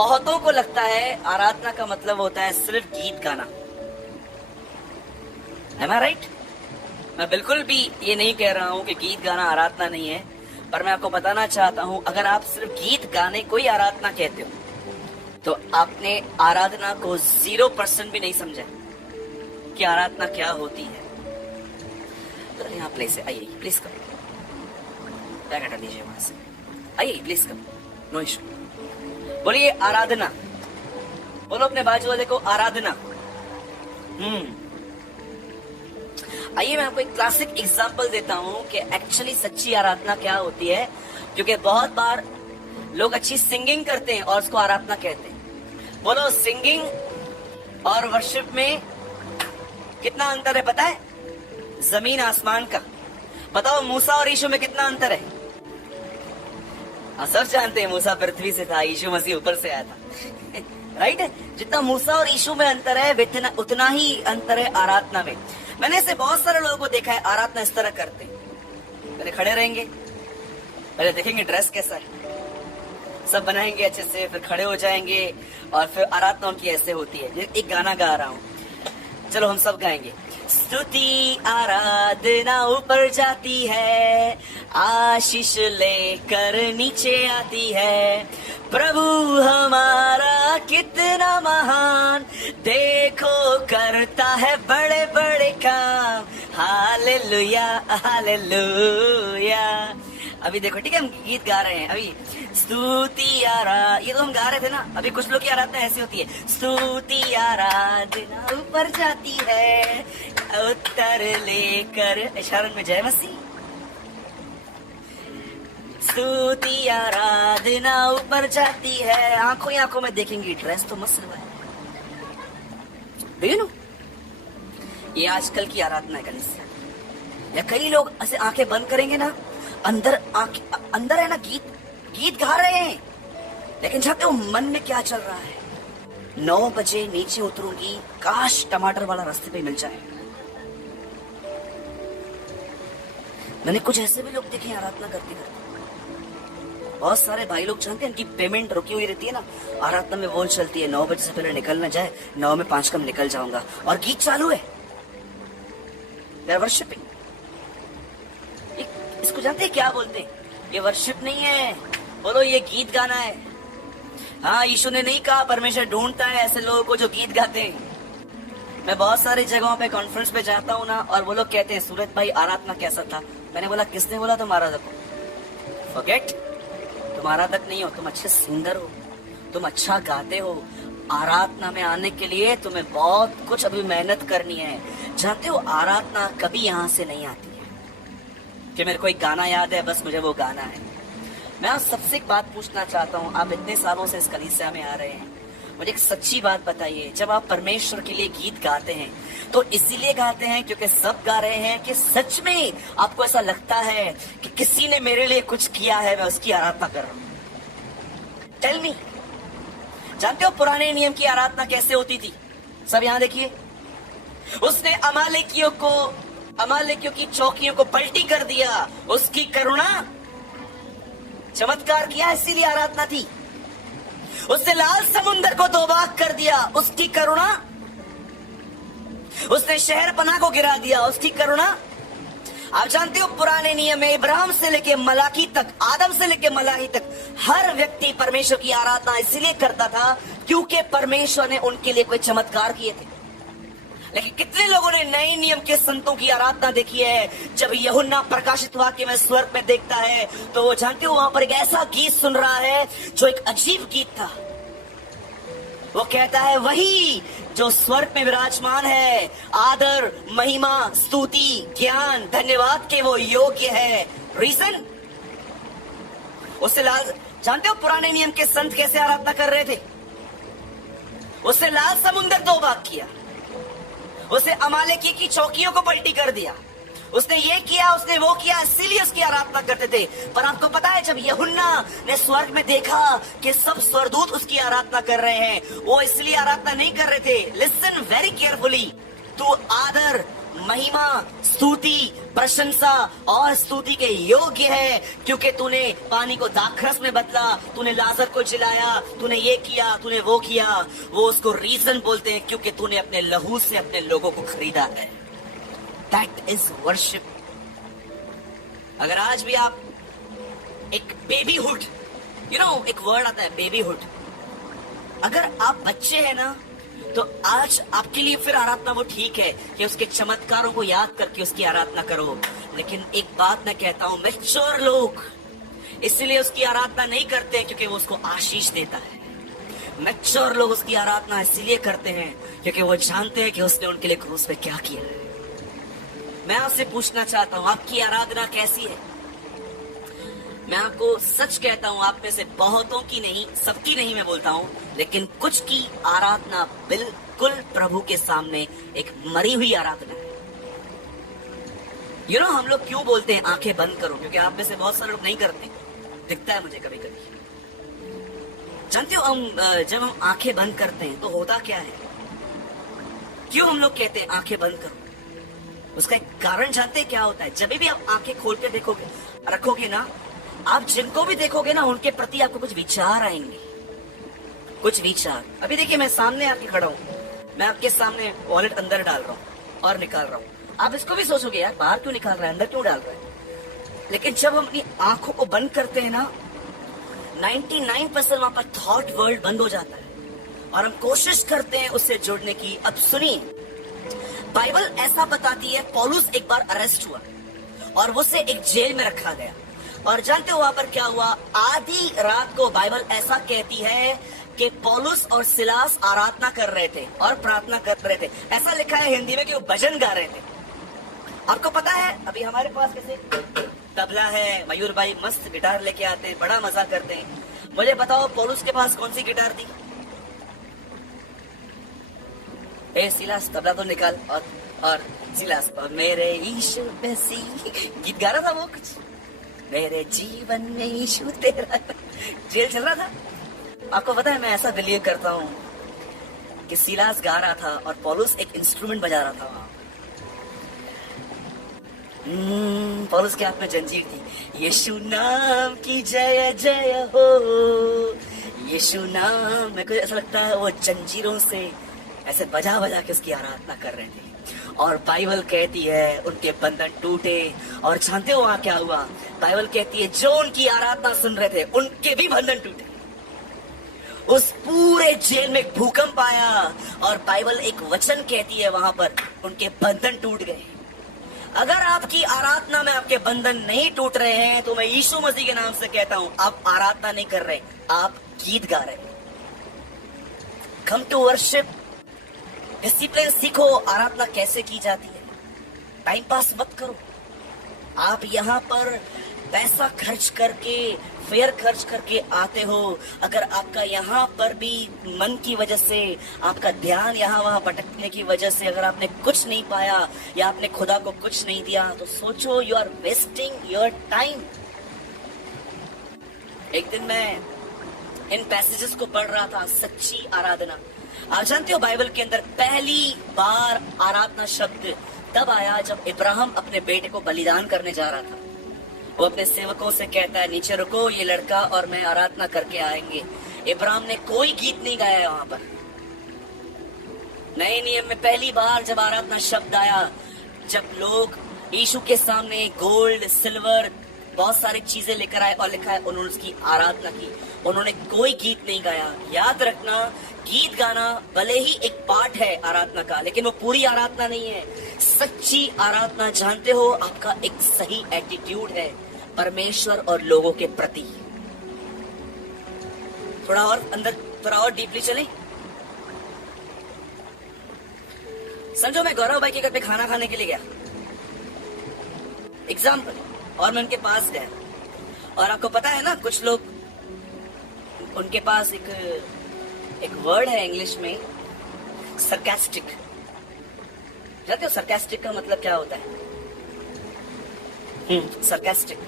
बहुतों को लगता है आराधना का मतलब होता है सिर्फ गीत गाना। Am I right? मैं बिल्कुल भी ये नहीं कह रहा हूँ कि गीत गाना आराधना नहीं है, पर मैं आपको बताना चाहता हूँ अगर आप सिर्फ गीत गाने को ही आराधना कहते हो तो आपने आराधना को 0% भी नहीं समझा कि आराधना क्या होती है। तो यहाँ प्लीज आइए, प्लीज कम बैग हटा दीजिए वहां से, आइए प्लीज कम, नो इशू। बोलिए आराधना, बोलो अपने बाजू वाले को आराधना। आइए मैं आपको एक क्लासिक एग्जांपल देता हूं कि एक्चुअली सच्ची आराधना क्या होती है, क्योंकि बहुत बार लोग अच्छी सिंगिंग करते हैं और उसको आराधना कहते हैं। बोलो सिंगिंग और वर्शिप में कितना अंतर है पता है? जमीन आसमान का। बताओ मूसा और यीशु में कितना अंतर है? सब जानते हैं मूसा पृथ्वी से था, यीशु मसीह ऊपर से आया था। राइट है? जितना मूसा और यीशु में अंतर है उतना ही अंतर है आराधना में। मैंने ऐसे बहुत सारे लोगों को देखा है आराधना इस तरह करते हैं, पहले खड़े रहेंगे, पहले देखेंगे ड्रेस कैसा है, सब बनाएंगे अच्छे से, फिर खड़े हो जाएंगे और फिर आराधना उनकी ऐसे होती है। एक गाना गा रहा हूँ, चलो हम सब गाएंगे। स्तुति आराधना ऊपर जाती है, आशीष लेकर नीचे आती है, प्रभु हमारा कितना महान, देखो करता है बड़े बड़े काम, हालेलुया हालेलुया। अभी देखो ठीक है, हम गीत गा रहे हैं अभी। स्तुति आराधना, ये तो हम गा रहे थे ना। अभी कुछ लोग की आराधना ऐसी होती है, स्तुति आराधना ऊपर जाती है, उत्तर लेकर शरण में जय मसीह। स्तुति आराधना ऊपर जाती है, आंखों ही आंखों में देखेंगी, ड्रेस तो मस्त है। डू यू नो ये आजकल की आराधना है कलीसिया। या कई लोग ऐसे आंखें बंद करेंगे ना, अंदर है ना गीत गा रहे हैं, लेकिन जानते हो मन में क्या चल रहा है? 9 बजे नीचे उतरूंगी, काश टमाटर वाला रास्ते पे मिल जाए। मैंने कुछ ऐसे भी लोग देखे आराधना करते करते। बहुत सारे भाई लोग जानते हैं, इनकी पेमेंट रुकी हुई रहती है ना, आराधना में बोल चलती है 9 बजे से पहले निकल ना जाए, 9 में 5 कम निकल जाऊंगा, और गीत चालू है। They are worshiping। इसको जानते हैं क्या बोलते हैं? ये वर्शिप नहीं है, बोलो ये गीत गाना है। हाँ, यीशु ने नहीं कहा परमेश्वर ढूंढता है ऐसे लोगों को जो गीत गाते हैं। मैं बहुत सारी जगहों पे कॉन्फ्रेंस पे जाता हूँ ना, और वो लोग कहते हैं सूरज भाई आराधना कैसा था? मैंने बोला किसने बोला तुम आराधक हो? फॉरगेट, तुम आराधक नहीं हो, तुम अच्छे सिंगर हो, तुम अच्छा गाते हो। आराधना में आने के लिए तुम्हें बहुत कुछ अभी मेहनत करनी है। जानते हो आराधना कभी यहाँ से नहीं आती है कि मेरे को एक गाना याद है बस मुझे वो गाना है। मैं आप सबसे एक बात पूछना चाहता हूँ, आप इतने सालों से इस कलीसिया में आ रहे हैं, मुझे एक सच्ची बात बताइए, जब आप परमेश्वर के लिए गीत गाते हैं तो इसीलिए गाते हैं क्योंकि सब गा रहे हैं, कि सच में आपको ऐसा लगता है कि किसी ने मेरे लिए कुछ किया है, मैं उसकी आराधना कर रहा हूँ? Tell me. जानते हो पुराने नियम की आराधना कैसे होती थी? सब यहाँ देखिए, उसने अमालेकियों की चौकियों को पलटी कर दिया, उसकी करुणा, चमत्कार किया, इसीलिए आराधना थी। उसने लाल समुंदर को 2 भाग कर दिया, उसकी करुणा। उसने शहर पनाह को गिरा दिया, उसकी करुणा। आप जानते हो पुराने नियम में इब्राहिम से लेके मलाकी तक, आदम से लेके मलाकी तक, हर व्यक्ति परमेश्वर की आराधना इसलिए करता था क्योंकि परमेश्वर ने उनके लिए कोई चमत्कार किए थे। लेकिन कितने लोगों ने नए नियम के संतों की आराधना देखी है? जब यूहन्ना प्रकाशित वाक्य में स्वर्ग में देखता है तो वो जानते हो वहां पर एक ऐसा गीत सुन रहा है जो एक अजीब गीत था। वो कहता है वही जो स्वर्ग में विराजमान है, आदर महिमा स्तुति ज्ञान धन्यवाद के वो योग्य है। रीजन उससे लाल, जानते हो पुराने नियम के संत कैसे आराधना कर रहे थे? उससे लाल समुंदर 2 भाग किया, उसने अमालेकी की चौकियों को पलटी कर दिया, उसने ये किया उसने वो किया, इसीलिए उसकी आराधना करते थे। पर आपको पता है जब यूहन्ना ने स्वर्ग में देखा कि सब स्वर्गदूत उसकी आराधना कर रहे हैं, वो इसलिए आराधना नहीं कर रहे थे। लिसन वेरी केयरफुली, तू आदर महिमा, स्तुति, प्रशंसा और स्तुति के योग्य है, क्योंकि तूने पानी को दाखरस में बदला, तूने लाजर को जिलाया, तूने ये किया, तूने वो किया। वो उसको रीजन बोलते हैं, क्योंकि तूने अपने लहू से अपने लोगों को खरीदा है। That is worship. अगर आज भी आप एक बेबीहुड, एक वर्ड आता है बेबीहुड, अगर आप बच्चे हैं ना, तो आज आपके लिए फिर आराधना वो ठीक है कि उसके चमत्कारों को याद करके उसकी आराधना करो। लेकिन एक बात मैं कहता हूं, मैच्योर लोग इसलिए उसकी आराधना नहीं करते हैं क्योंकि वो उसको आशीष देता है। मैच्योर लोग उसकी आराधना इसलिए करते हैं क्योंकि वो जानते हैं कि उसने उनके लिए क्रूस पे क्या किया है। मैं आपसे पूछना चाहता हूं, आपकी आराधना कैसी है? मैं आपको सच कहता हूं, आप में से बहुतों की नहीं, सबकी नहीं मैं बोलता हूं, लेकिन कुछ की आराधना बिल्कुल प्रभु के सामने एक मरी हुई आराधना है। हम लोग क्यों बोलते हैं आंखें बंद करो? क्योंकि आप में से बहुत सारे लोग नहीं करते, दिखता है मुझे कभी कभी। जानते हो, जब हम आंखें बंद करते हैं तो होता क्या है? क्यों हम लोग कहते हैं आंखें बंद करो? उसका एक कारण जानते हैं क्या होता है? जब भी आप आंखें खोल के रखोगे ना, आप जिनको भी देखोगे ना, उनके प्रति आपको कुछ विचार आएंगे, कुछ विचार। अभी देखिए, मैं सामने आके खड़ा हूँ, मैं आपके सामने वॉलेट अंदर डाल रहा हूँ और निकाल रहा हूँ। आप इसको भी सोचोगे, यार बाहर क्यों निकाल रहा है, अंदर क्यों डाल रहा है? लेकिन जब हम अपनी आंखों को बंद करते हैं ना, 99% वहां पर थॉट वर्ल्ड बंद हो जाता है और हम कोशिश करते हैं उससे जुड़ने की। अब सुनिए, बाइबल ऐसा बताती है, पौलुस एक बार अरेस्ट हुआ और उसे एक जेल में रखा गया। और जानते हो वहां पर क्या हुआ? आधी रात को बाइबल ऐसा कहती है कि पौलुस और सिलास आराधना कर रहे थे और प्रार्थना कर रहे थे। ऐसा लिखा है हिंदी में कि वो भजन गा रहे थे। आपको पता है, अभी हमारे पास कैसे तबला है, मयूर भाई मस्त गिटार लेके आते हैं, बड़ा मजा करते हैं। मुझे बताओ, पौलुस के पास कौन सी गिटार थी? सिलास तबला तो निकाल। और सिलास, और मेरे यीशु मसीह गीत गा रहा था वो, कुछ मेरे जीवन में यीशु तेरा, जेल चल रहा था। आपको पता है, मैं ऐसा बिलीव करता हूँ कि सिलास गा रहा था और पौलुस एक इंस्ट्रूमेंट बजा रहा था वहां। पौलुस के हाथ में जंजीर थी। यीशु नाम की जय जय हो, यीशु नाम। मेरे को ऐसा लगता है वो जंजीरों से ऐसे बजा बजा के उसकी आराधना कर रहे थे। और बाइबल कहती है उनके बंधन टूटे। और जानते हो वहां क्या हुआ? बाइबल कहती है जो उनकी आराधना सुन रहे थे उनके भी बंधन टूटे। उस पूरे जेल में भूकंप आया और बाइबल एक वचन कहती है वहां पर उनके बंधन टूट गए। अगर आपकी आराधना में आपके बंधन नहीं टूट रहे हैं तो मैं यीशु मसीह के नाम से कहता हूं, आप आराधना नहीं कर रहे, आप गीत गा रहे हैं। कम टू वर्शिप, डिसिप्लिन सीखो, आराधना कैसे की जाती है। टाइम पास मत करो। आप यहाँ पर पैसा खर्च करके, फेयर खर्च करके आते हो। अगर आपका यहाँ पर भी मन की वजह से, आपका ध्यान यहाँ वहाँ भटकने की वजह से अगर आपने कुछ नहीं पाया या आपने खुदा को कुछ नहीं दिया, तो सोचो you are wasting your time. एक दिन मैं इन पैसेजेस को पढ़ रहा था, सच्ची आराधना। आप जानते हो बाइबल के अंदर पहली बार आराधना शब्द तब आया जब इब्राहिम अपने बेटे को बलिदान करने जा रहा था। वो अपने सेवकों से कहता है, नीचे रुको, ये लड़का और मैं आराधना करके आएंगे। इब्राहिम ने कोई गीत नहीं गाया वहां पर। नए नियम में पहली बार जब आराधना शब्द आया, जब लोग यीशु के सामने गोल्ड, सिल्वर, बहुत सारी चीजें लेकर आए और लिखा है उन्होंने उसकी आराधना की। उन्होंने कोई गीत नहीं गाया। याद रखना, गीत गाना भले ही एक पार्ट है आराधना का, लेकिन वो पूरी आराधना नहीं है। सच्ची आराधना, जानते हो, आपका एक सही एटीट्यूड है परमेश्वर और लोगों के प्रति। थोड़ा और अंदर, थोड़ा और डीपली चलें। समझो मैं गौरव भाई के घर पे खाना खाने के लिए गया, एग्जाम्पल, और मैं उनके पास गया और आपको पता है ना, कुछ लोग, उनके पास एक वर्ड है इंग्लिश में, सरकास्टिक। जानते हो सरकास्टिक का मतलब क्या होता है? सरकास्टिक।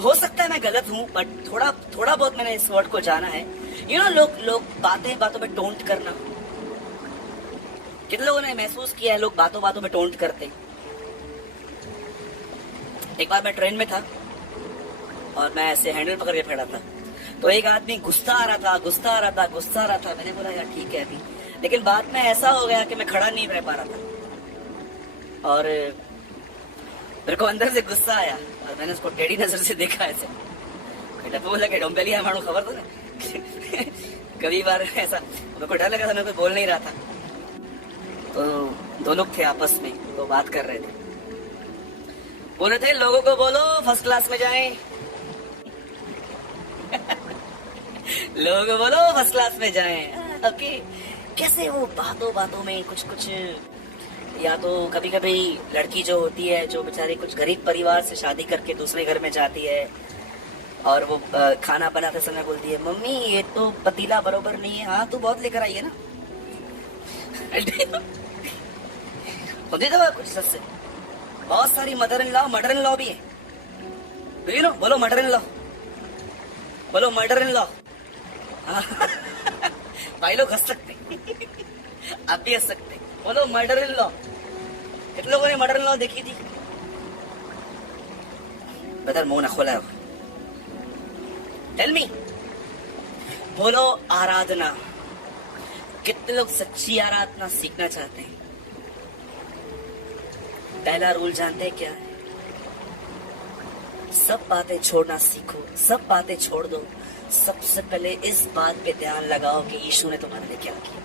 हो सकता है मैं गलत हूं, बट थोड़ा बहुत मैंने इस वर्ड को जाना है। लोग बातों में टोंट करना, कितने लोगों ने महसूस किया है लोग बातों बातों में टोंट करते हैं। एक बार मैं ट्रेन में था और मैं ऐसे हैंडल पकड़ के खड़ा था, तो एक आदमी गुस्सा आ रहा था। मैंने बोला यार ठीक है अभी, लेकिन बाद में ऐसा हो गया कि मैं खड़ा नहीं रह पा रहा था और मेरे को अंदर से गुस्सा आया और मैंने उसको टेढ़ी नजर से देखा ऐसे। बेटा बोला कि डोंबेलिया मानो खबर तो ना कभी बार ऐसा मेरे को डर लगा था, मैं कोई बोल नहीं रहा था। तो दो लोग थे आपस में, तो बात कर रहे थे, बोल रहे थे लोगों को बोलो फर्स्ट क्लास में जाएं लोगों को बोलो फर्स्ट क्लास में जाएं। ओके, कैसे वो बातों बातों में कुछ कुछ, या तो कभी कभी लड़की जो होती है जो बेचारी कुछ गरीब परिवार से शादी करके दूसरे घर में जाती है और वो खाना बनाते समय बोलती है मम्मी ये तो पतीला बरोबर नहीं है। हाँ तू बहुत लेकर आई है ना तो कुछ सस्ते बहुत सारी मदर इन लॉ भी है, यू नो, बोलो मदर इन लॉ भाई लोग हंस सकते आप भी हंस सकते, बोलो मदर इन लॉ। कितने लोगों ने मदर इन लॉ देखी थी? बेटर मुंह ना खोला। टेल मी, बोलो आराधना। कितने लोग सच्ची आराधना सीखना चाहते हैं? पहला रूल जानते हैं क्या है? सब बातें छोड़ना सीखो, सब बातें छोड़ दो। सबसे पहले इस बात पे ध्यान लगाओ कि यीशु ने तुम्हारे लिए क्या किया।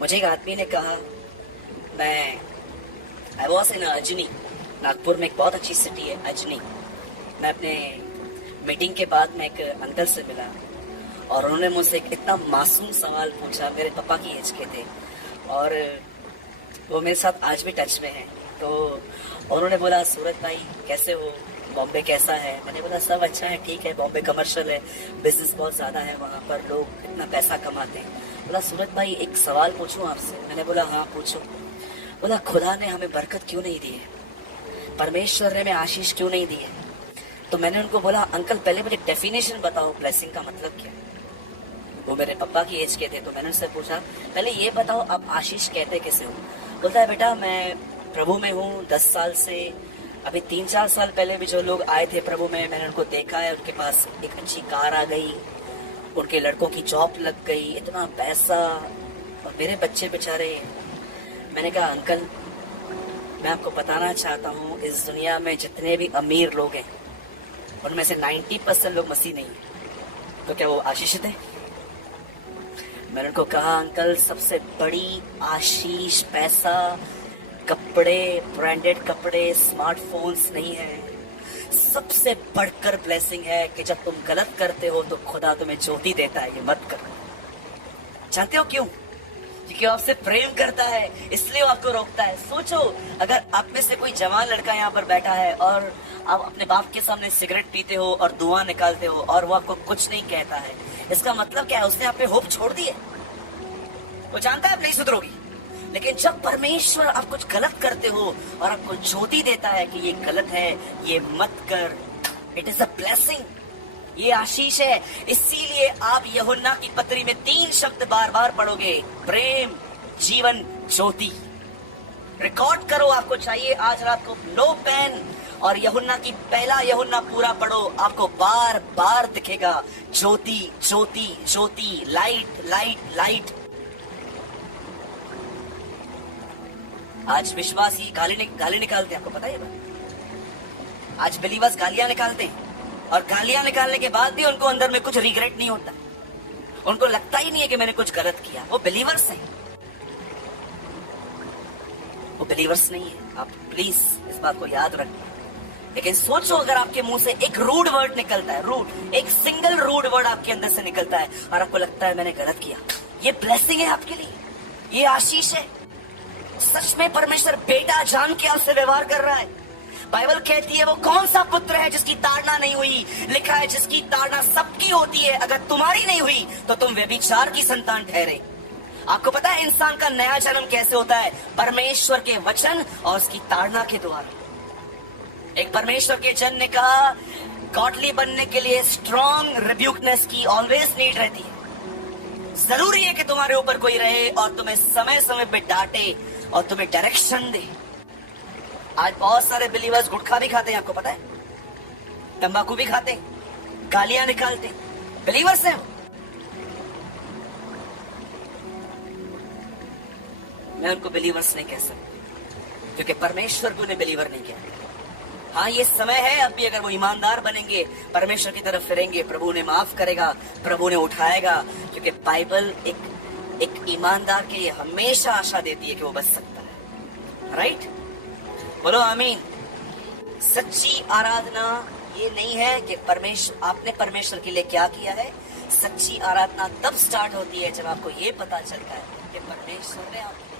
मुझे एक आदमी ने कहा, I was in Ajni, Nagpur में एक बहुत अच्छी सिटी है अजनी। मैं अपने मीटिंग के बाद मैं एक अंकल से मिला और उन्होंने मुझसे एक इतना मासूम सवाल पूछा, मेरे पापा की एज के थे और वो मेरे साथ आज भी टच में है। तो उन्होंने बोला सूरज भाई कैसे हो, बॉम्बे कैसा है? मैंने बोला सब अच्छा है, ठीक है, बॉम्बे कमर्शियल है, बिजनेस बहुत ज्यादा है, वहाँ पर लोग इतना पैसा कमाते हैं। बोला सूरज भाई एक सवाल पूछूं आपसे? मैंने बोला हाँ पूछो। बोला खुदा ने हमें बरकत क्यों नहीं दी है, परमेश्वर ने हमें आशीष क्यों नहीं दी है? तो मैंने उनको बोला अंकल पहले मुझे डेफिनेशन बताओ ब्लेसिंग का मतलब क्या है। वो मेरे पापा की एज के थे, तो मैंने उनसे पूछा पहले ये बताओ आप आशीष कहते किसे हो? बोलता है बेटा मैं प्रभु में हूँ 10 साल से। अभी 3-4 साल पहले भी जो लोग आए थे प्रभु में, मैंने उनको देखा है, उनके पास एक अच्छी कार आ गई, उनके लड़कों की जॉब लग गई, इतना पैसा, और मेरे बच्चे बेचारे। मैंने कहा अंकल मैं आपको बताना चाहता हूँ इस दुनिया में जितने भी अमीर लोग हैं उनमें से 90% लोग मसीह नहीं है, तो क्या वो आशीषित है? मैंने उनको कहा अंकल सबसे बड़ी आशीष पैसा, कपड़े, ब्रांडेड कपड़े, स्मार्टफोन्स नहीं है। सबसे बढ़कर ब्लेसिंग है कि जब तुम गलत करते हो तो खुदा तुम्हें ज्योति देता है, ये मत करो। जानते हो क्यों? क्योंकि वो आपसे प्रेम करता है, इसलिए वो आपको रोकता है। सोचो अगर आप में से कोई जवान लड़का यहाँ पर बैठा है और आप अपने बाप के सामने सिगरेट पीते हो और धुआं निकालते हो और वो आपको कुछ नहीं कहता है, इसका मतलब क्या है? उसने आप पे होप छोड़ दी है। वो जानता है आप नहीं सुधरोगी, लेकिन जब परमेश्वर आप कुछ गलत करते हो और आपको ज्योति देता है कि ये गलत है, ये मत कर, इट इज अ ब्लेसिंग, ये आशीष है। इसीलिए आप यूहन्ना की पत्री में 3 शब्द बार बार पढ़ोगे, प्रेम, जीवन, ज्योति। रिकॉर्ड करो, आपको चाहिए आज रात को नो पेन, और यूहन्ना की पहला यूहन्ना पूरा पढ़ो, आपको बार बार दिखेगा ज्योति ज्योति ज्योति, लाइट लाइट लाइट। आज विश्वासी गाली निकालते हैं, आपको पता है बात? आज बिलीवर्स गालियां निकालते हैं और गालियां निकालने के बाद भी उनको अंदर में कुछ रिग्रेट नहीं होता, उनको लगता ही नहीं है कि मैंने कुछ गलत किया। वो बिलीवर्स हैं, वो बिलीवर्स नहीं है। आप प्लीज इस बात को याद रखना। लेकिन सोचो अगर आपके मुंह से एक रूड वर्ड निकलता है, रूड, एक सिंगल रूड वर्ड आपके अंदर से निकलता है और आपको लगता है मैंने गलत किया, ये ब्लेसिंग है आपके लिए, ये आशीष है। सच में परमेश्वर बेटा जान के आपसे व्यवहार कर रहा है। बाइबल कहती है वो कौन सा पुत्र है जिसकी ताड़ना नहीं हुई? लिखा है जिसकी ताड़ना सबकी होती है, अगर तुम्हारी नहीं हुई तो तुम व्यभिचार की संतान ठहरे। आपको पता है इंसान का नया जन्म कैसे होता है? परमेश्वर के वचन और उसकी ताड़ना के द्वारा। एक परमेश्वर के जन ने कहा गॉडली बनने के लिए स्ट्रॉन्ग रिब्यूकनेस की ऑलवेज नीड रहती है। जरूरी है कि तुम्हारे ऊपर कोई रहे और तुम्हें समय समय पे डांटे और तुम्हें डायरेक्शन दे। आज बहुत सारे बिलीवर्स गुटखा भी खाते हैं, आपको पता है, तंबाकू भी खाते हैं, गालियां निकालते, बिलीवर्स हैं वो। मैं उनको बिलीवर्स नहीं कह सकता क्योंकि परमेश्वर को उन्हें बिलीवर नहीं कहते। हाँ, ये समय है, अब भी अगर वो ईमानदार बनेंगे, परमेश्वर की तरफ फिरेंगे, प्रभु उन्हें माफ करेगा, प्रभु उन्हें उठाएगा, क्योंकि बाइबल एक ईमानदार के लिए हमेशा आशा देती है कि वो बच सकता है। राइट, बोलो आमीन। सच्ची आराधना ये नहीं है कि आपने परमेश्वर के लिए क्या किया है। सच्ची आराधना तब स्टार्ट होती है जब आपको ये पता चलता है कि परमेश्वर ने आपको